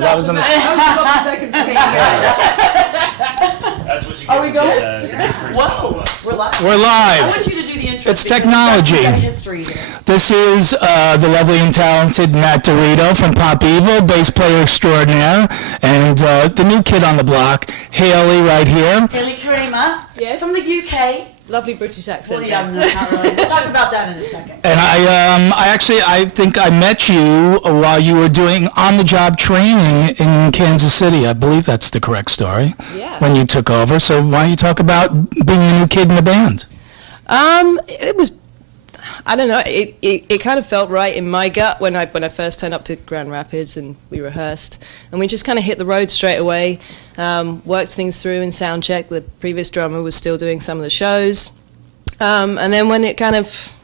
That was 7 seconds for me, guys. That's what you get. Are we going? Whoa. We're live. We're I live. want you to do the intro. It's because technology. we've got history here. This is the lovely and talented Matt Dorito from Pop Evil, bass player extraordinaire, and the new kid on the block, Haley, right here. Haley Kramer. Yes. From the UK. Lovely British accent. Well, yeah, no, not really. We'll talk about that in a second. And I think I met you while you were doing on-the-job training in Kansas City. I believe that's the correct story. Yeah. When you took over. So why don't you talk about being the new kid in the band? It was, I don't know, it kind of felt right in my gut when I first turned up to Grand Rapids and we rehearsed. And we just kind of hit the road straight away, worked things through in sound check. The previous drummer was still doing some of the shows. And then when it kind of,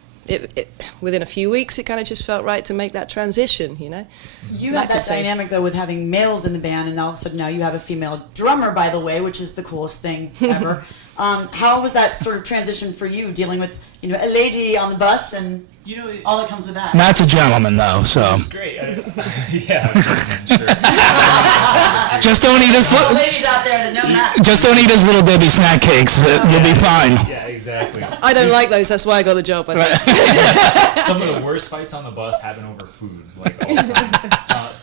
within a few weeks, it kind of just felt right to make that transition, you know? You had that dynamic, though, with having males in the band, and all of a sudden now you have a female drummer, by the way, which is the coolest thing ever. How was that sort of transition for you, dealing with, you know, a lady on the bus and all that comes with that? Matt's a gentleman, though, so. It's great. Yeah, sure. Just don't eat his ladies out there that know Matt. Just don't eat his Little Debbie snack cakes. You'll be fine. Yeah, exactly. I don't like those, that's why I got the job, I think. Some of the worst fights on the bus happen over food, like all the time.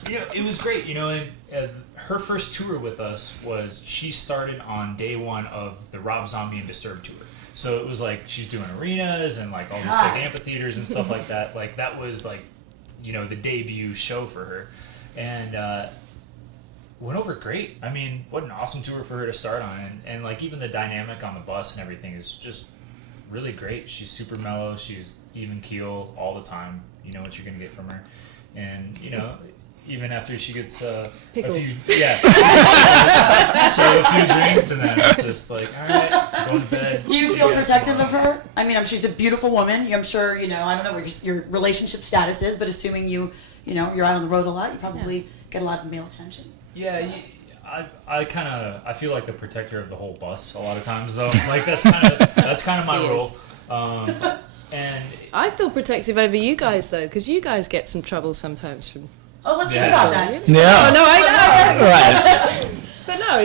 It was great, and her first tour with us was, she started on day one of the Rob Zombie and Disturbed tour. So it was like she's doing arenas and like all these big amphitheaters and stuff like that. Like that was like, the debut show for her. And went over great. I mean, what an awesome tour for her to start on. And like even the dynamic on the bus and everything is just really great. She's super mellow. She's even keel all the time. You know what you're going to get from her. And, even after she gets Pickled. a few drinks, and then it's just like, all right, going to bed. Do you feel protective of her? I mean, she's a beautiful woman. I'm sure, I don't know what your relationship status is, but assuming you're out on the road a lot, you probably get a lot of male attention. Yeah, I feel like the protector of the whole bus a lot of times, though. Like that's kind of my role. And I feel protective over you guys, though, because you guys get some trouble sometimes from... Oh, let's hear about that. Yeah. Oh, no, I know. Right. But no,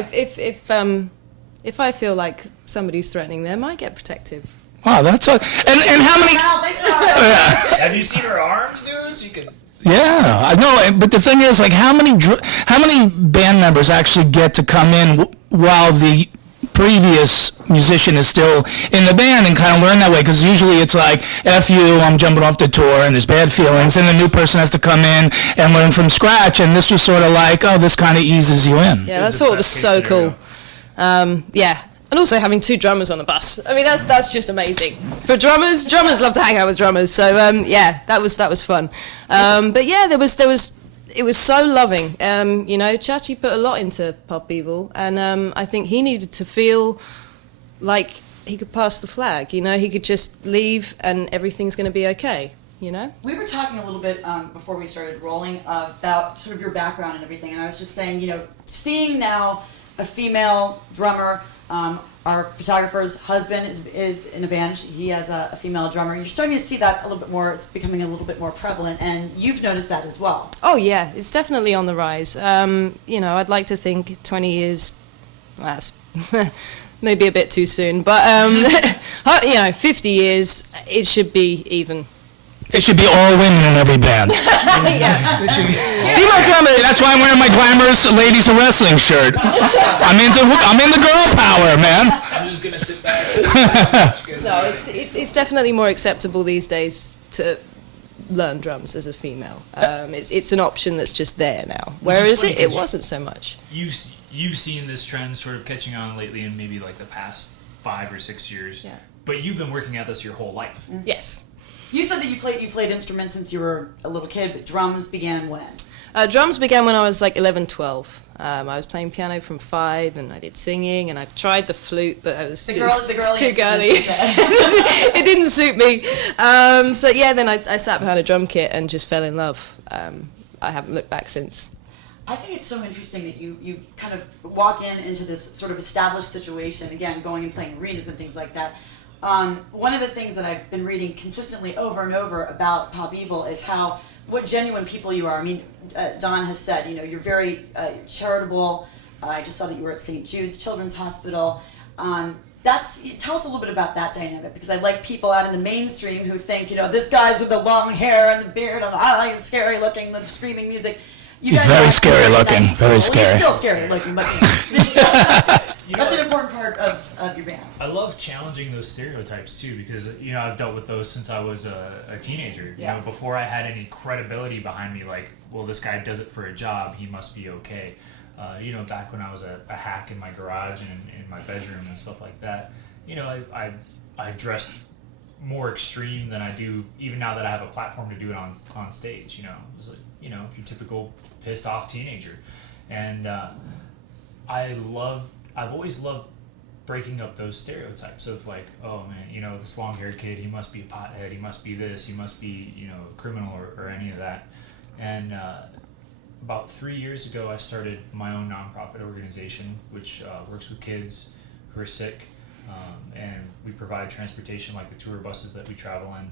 if I feel like somebody's threatening them, I get protective. Wow, that's and how many? have you seen her arms, dude? She could. Yeah, I know. But the thing is, like, how many band members actually get to come in while the previous musician is still in the band and kind of learn that way? Because usually it's like, F you, I'm jumping off the tour and there's bad feelings, and the new person has to come in and learn from scratch, and this was sort of like, oh, this kind of eases you in. Yeah, that's what was so cool. Yeah, and also having two drummers on the bus. I mean, that's just amazing. For drummers love to hang out with drummers, so yeah, that was fun. But yeah, it was so loving. Chachi put a lot into Pop Evil, and I think he needed to feel like he could pass the flag. He could just leave and everything's going to be okay. We were talking a little bit before we started rolling about sort of your background and everything, and I was just saying, seeing now a female drummer, our photographer's husband is in a band. He has a female drummer. You're starting to see that a little bit more. It's becoming a little bit more prevalent, and you've noticed that as well. Oh yeah, it's definitely on the rise. I'd like to think 20 years, that's maybe a bit too soon, but 50 years, it should be even. It should be all women in every band. Yeah. Female drummers. That's why I'm wearing my glamorous ladies of wrestling shirt. I'm into girl power, man. I'm just gonna sit back. No, it's definitely more acceptable these days to learn drums as a female. It's an option that's just there now. Whereas it wasn't so much. You've seen this trend sort of catching on lately in maybe like the past 5 or 6 years. Yeah. But you've been working at this your whole life. Mm-hmm. Yes. You said that you played instruments since you were a little kid, but drums began when? Drums began when I was like 11, 12. I was playing piano from 5, and I did singing, and I tried the flute, but I was too girly. It didn't suit me. So yeah, then I sat behind a drum kit and just fell in love. I haven't looked back since. I think it's so interesting that you kind of walk into this sort of established situation, again, going and playing arenas and things like that. One of the things that I've been reading consistently over and over about Pop Evil is how what genuine people you are. I mean, Don has said, you know, you're very charitable. I just saw that you were at St. Jude's Children's Hospital. Tell us a little bit about that dynamic, because I like people out in the mainstream who think, you know, this guy's with the long hair and the beard and he's scary looking, the screaming music. You He's guys very are scary nice looking, people. very Well, scary. he's still scary looking, but You know, that's an important part of your band. I love challenging those stereotypes too, because you know I've dealt with those since I was a teenager. Yeah. You know, before I had any credibility behind me, like, well, this guy does it for a job, he must be okay. You know, back when I was a hack in my garage and in my bedroom and stuff like that, you know, I dressed more extreme than I do even now that I have a platform to do it on stage. You know, it was like, you know, your typical pissed off teenager, and I've always loved breaking up those stereotypes of like, oh man, you know, this long-haired kid, he must be a pothead, he must be this, he must be, you know, a criminal or any of that. And about 3 years ago, I started my own nonprofit organization, which works with kids who are sick, and we provide transportation like the tour buses that we travel in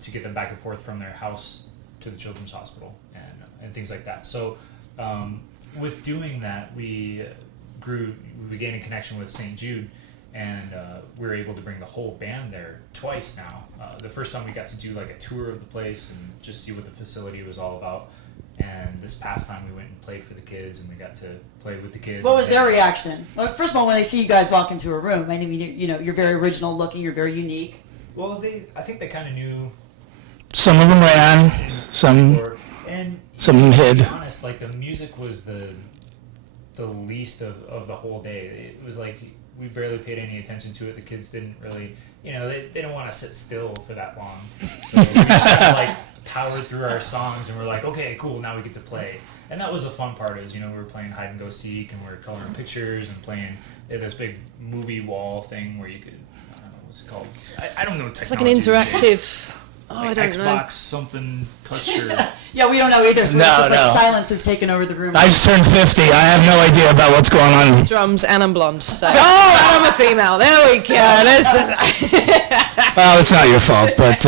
to get them back and forth from their house to the children's hospital and things like that. So with doing that, we began a connection with St. Jude, and we were able to bring the whole band there twice now. The first time we got to do like a tour of the place and just see what the facility was all about. And this past time we went and played for the kids, and we got to play with the kids. What was their reaction? Well, first of all, when they see you guys walk into a room, I mean, you know, you're very original looking, you're very unique. Well, I think they kind of knew. Some of them ran, some hid. To be honest, like the music was the least of the whole day. It was like we barely paid any attention to it. The kids didn't really, you know, they don't want to sit still for that long. So we just kind of like powered through our songs, and we're like, okay, cool, now we get to play. And that was the fun part, is, you know, we were playing hide and go seek, and we were coloring pictures and playing this big movie wall thing where you could, I don't know, what's it called? I don't know technology. It's like an interactive. Oh, like I don't Xbox know. something touch or Yeah, we don't know either. So No, it's no. like silence has taken over the room. I just turned 50. I have no idea about what's going on. Drums, and I'm blonde. So. Oh, and I'm a female. There we go. Well, it's not your fault, but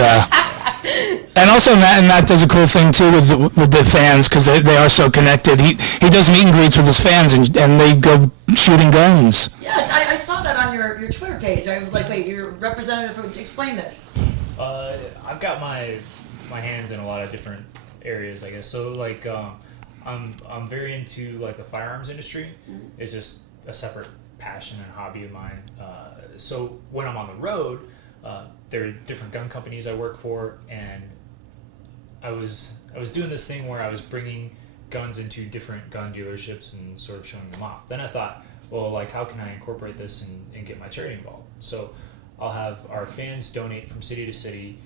and also Matt does a cool thing too with the fans, because they are so connected. He does meet and greets with his fans, and they go shooting guns. Yeah, I saw that on your Twitter page. I was like, wait, you're a representative. Explain this. I've got my hands in a lot of different areas, I guess. So like I'm very into like the firearms industry. It's just a separate passion and hobby of mine. So when I'm on the road, there are different gun companies I work for, and I was doing this thing where I was bringing guns into different gun dealerships and sort of showing them off. Then I thought, well, like, how can I incorporate this and get my charity involved? So I'll have our fans donate from city to city.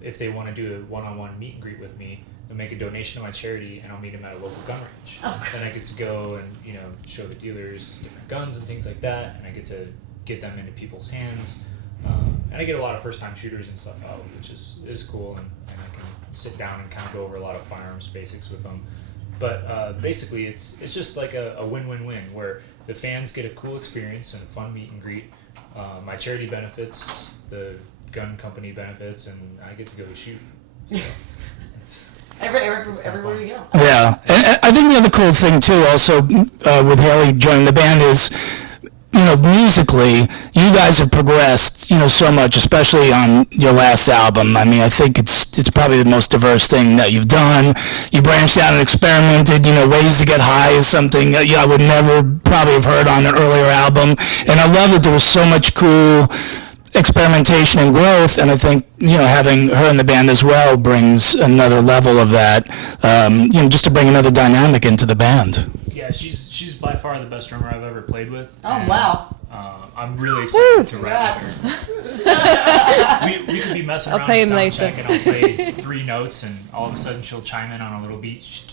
If they want to do a one-on-one meet and greet with me, they'll make a donation to my charity, and I'll meet them at a local gun range. Then I get to go and, you know, show the dealers different guns and things like that, and I get to get them into people's hands. And I get a lot of first-time shooters and stuff out, which is cool, and I can sit down and kind of go over a lot of firearms basics with them. But basically, it's just like a win-win-win, where the fans get a cool experience and a fun meet and greet. My charity benefits, the gun company benefits, and I get to go shoot. So it's Everywhere you go. Yeah, and I think the other cool thing too, also with Haley joining the band, is, you know, musically, you guys have progressed, you know, so much, especially on your last album. I mean, I think it's probably the most diverse thing that you've done. You branched out and experimented, you know, ways to get high is something that I would never probably have heard on an earlier album. And I love that there was so much cool experimentation and growth, and I think, you know, having her in the band as well brings another level of that, you know, just to bring another dynamic into the band. Yeah, she's by far the best drummer I've ever played with. Oh, and, wow. I'm really excited to write with Congrats. her. We could be messing I'll around pay with him sound later. check, and I'll play 3 notes, and all of a sudden she'll chime in on a little beat,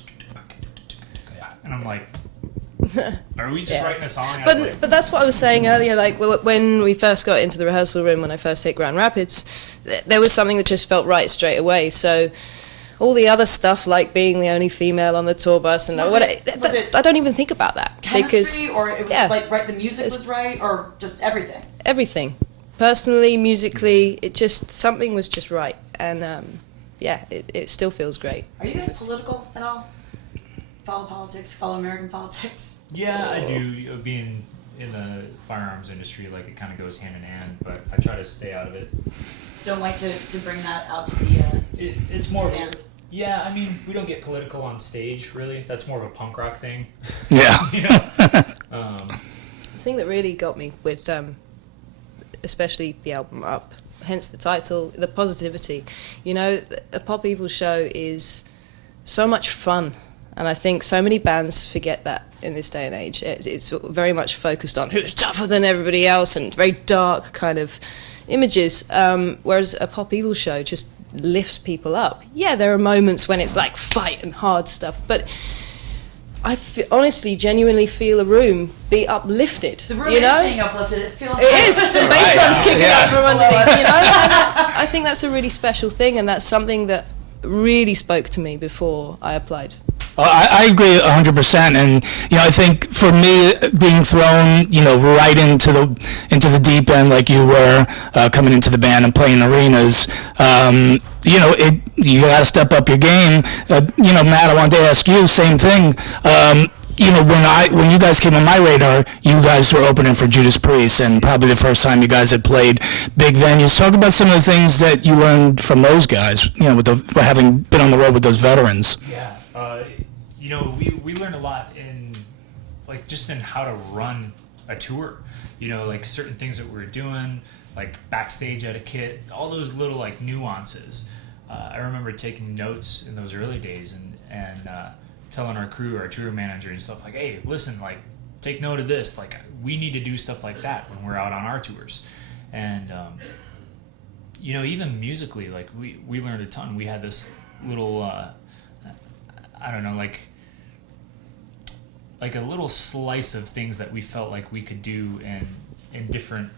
and I'm like, are we just writing a song? But that's what I was saying earlier. Like when we first got into the rehearsal room, when I first hit Grand Rapids, there was something that just felt right straight away. So all the other stuff, like being the only female on the tour bus, and I don't even think about that. Chemistry, or it was yeah. like right, the music was right, or just everything? Everything, personally, musically, it just, something was just right. And yeah, it still feels great. Are you guys political at all? Follow politics? Follow American politics? Yeah, I do. Being in the firearms industry, like it kind of goes hand in hand, but I try to stay out of it. Don't like to bring that out to the It's more of a, fans. yeah, I mean, we don't get political on stage, really. That's more of a punk rock thing. Yeah. You know? The thing that really got me with, especially the album Up, hence the title, the positivity. You know, a Pop Evil show is so much fun, and I think so many bands forget that in this day and age. It's very much focused on who's tougher than everybody else and very dark kind of images, whereas a Pop Evil show just lifts people up. Yeah, there are moments when it's like fight and hard stuff, but I honestly, genuinely feel a room be uplifted. The room you is know? being uplifted. It feels It is. Some bass drums kicking Yeah. out from underneath, you know? And I think that's a really special thing, and that's something that really spoke to me before I applied. I agree 100%, and I think for me, being thrown, right into the deep end like you were, coming into the band and playing arenas, you got to step up your game. Matt, I wanted to ask you same thing. When you guys came on my radar, you guys were opening for Judas Priest, and probably the first time you guys had played big venues. Talk about some of the things that you learned from those guys, with having been on the road with those veterans. Yeah. We learned a lot in, like, just in how to run a tour. Like certain things that we were doing, like backstage etiquette, all those little, like, nuances. I remember taking notes in those early days and telling our crew, our tour manager and stuff, like, hey, listen, like, take note of this. Like, we need to do stuff like that when we're out on our tours. And, even musically, like, we learned a ton. We had this little, I don't know, like a little slice of things that we felt like we could do in different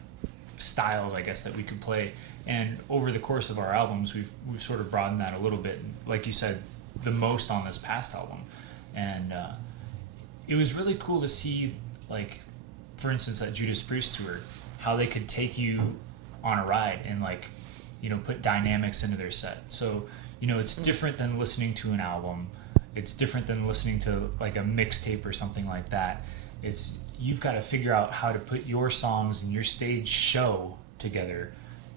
styles, I guess, that we could play. And over the course of our albums, we've sort of broadened that a little bit. Like you said, the most on this past album. And it was really cool to see, like, for instance, that Judas Priest tour, how they could take you on a ride and, like, put dynamics into their set. So, it's different than listening to an album. It's different than listening to, like, a mixtape or something like that. You've got to figure out how to put your songs and your stage show together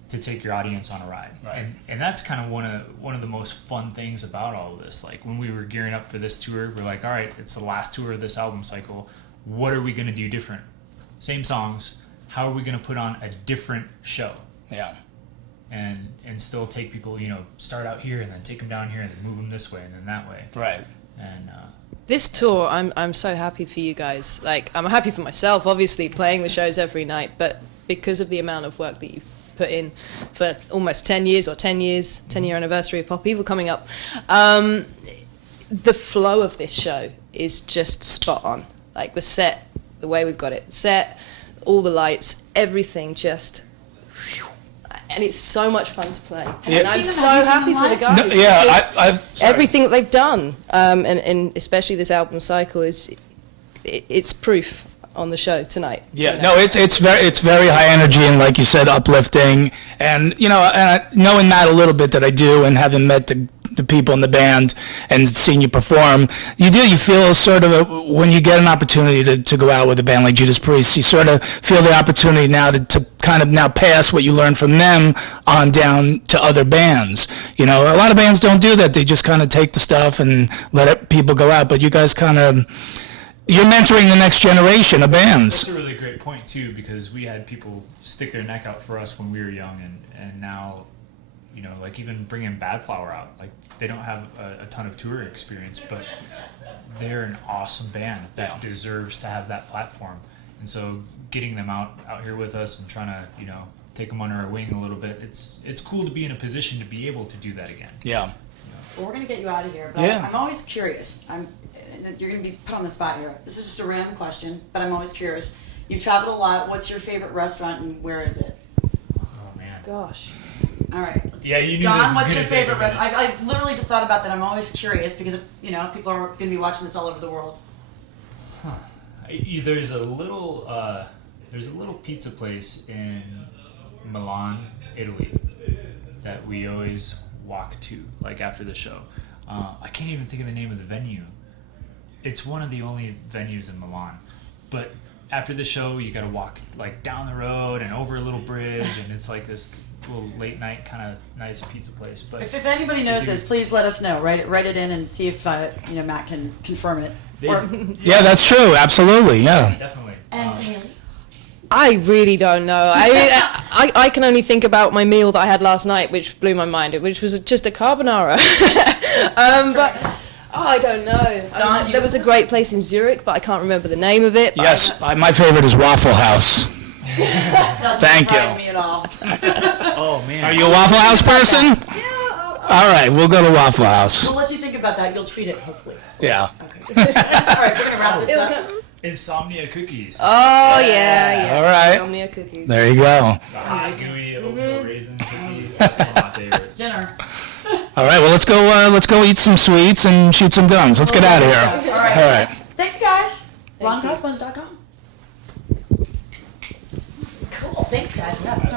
to take your audience on a ride. Right. And that's kind of one of the most fun things about all of this. Like, when we were gearing up for this tour, we're like, all right, it's the last tour of this album cycle. What are we going to do different? Same songs. How are we going to put on a different show? Yeah. And still take people, start out here and then take them down here and then move them this way and then that way. Right. And This tour, I'm so happy for you guys. Like, I'm happy for myself, obviously, playing the shows every night, but because of the amount of work that you've put in for almost 10 years, 10-year anniversary of Pop Evil coming up, the flow of this show is just spot on. Like, the set, the way we've got it set, all the lights, everything just... And it's so much fun to play. Yeah. And I'm so happy for the guys. No, yeah, because I've sorry. everything that they've done, and especially this album cycle, it's proof on the show tonight. Yeah, no, it's very high energy and, like you said, uplifting. And knowing Matt a little bit that I do, and having met the people in the band and seeing you perform, you feel sort of when you get an opportunity to go out with a band like Judas Priest, you sort of feel the opportunity now to kind of now pass what you learned from them on down to other bands. A lot of bands don't do that. They just kind of take the stuff and let people go out. But you guys kind of... You're mentoring the next generation of bands. That's a really great point, too, because we had people stick their neck out for us when we were young, and now, like, even bringing Bad Flower out, like, they don't have a ton of tour experience, but they're an awesome band that deserves to have that platform. And so getting them out here with us and trying to, take them under our wing a little bit, it's cool to be in a position to be able to do that again. Yeah. Well, we're going to get you out of here, but Yeah. I'm always curious. You're going to be put on the spot here. This is just a random question, but I'm always curious. You've traveled a lot. What's your favorite restaurant, and where is it? Oh, man. Gosh. All right. Yeah, you knew John, this was what's gonna your take favorite a minute. restaurant? I've literally just thought about that. I'm always curious because, people are going to be watching this all over the world. There's a little pizza place in Milan, Italy, that we always walk to, like after the show. I can't even think of the name of the venue. It's one of the only venues in Milan, but after the show you got to walk like down the road and over a little bridge, and it's like this little late night kind of nice pizza place. But If anybody knows this, please let us know. Write it in and see if Matt can confirm it. Yeah, that's true. Absolutely. Yeah. definitely. And Haley. I really don't know. I mean, I can only think about my meal that I had last night, which blew my mind, which was just a carbonara. But I don't know. Don, There was a great place in Zurich, but I can't remember the name of it. But Yes, my favorite is Waffle House. Doesn't Thank you. surprise me at all. Oh man. Are you a Waffle House person? Yeah, All right, we'll go to Waffle House. We'll let you think about that. You'll tweet it, hopefully. Yeah. Okay. All right, we're gonna wrap this up. Insomnia cookies. Oh yeah. All right. Insomnia cookies. There you go. The hot gooey oatmeal raisin cookie. That's one of my favorites. Dinner. All right, well, let's go eat some sweets and shoot some guns. Let's get out of here. All right. All right. Thank you guys. BlondeCrossbones.com. Cool. Thanks, guys. Yeah, sorry.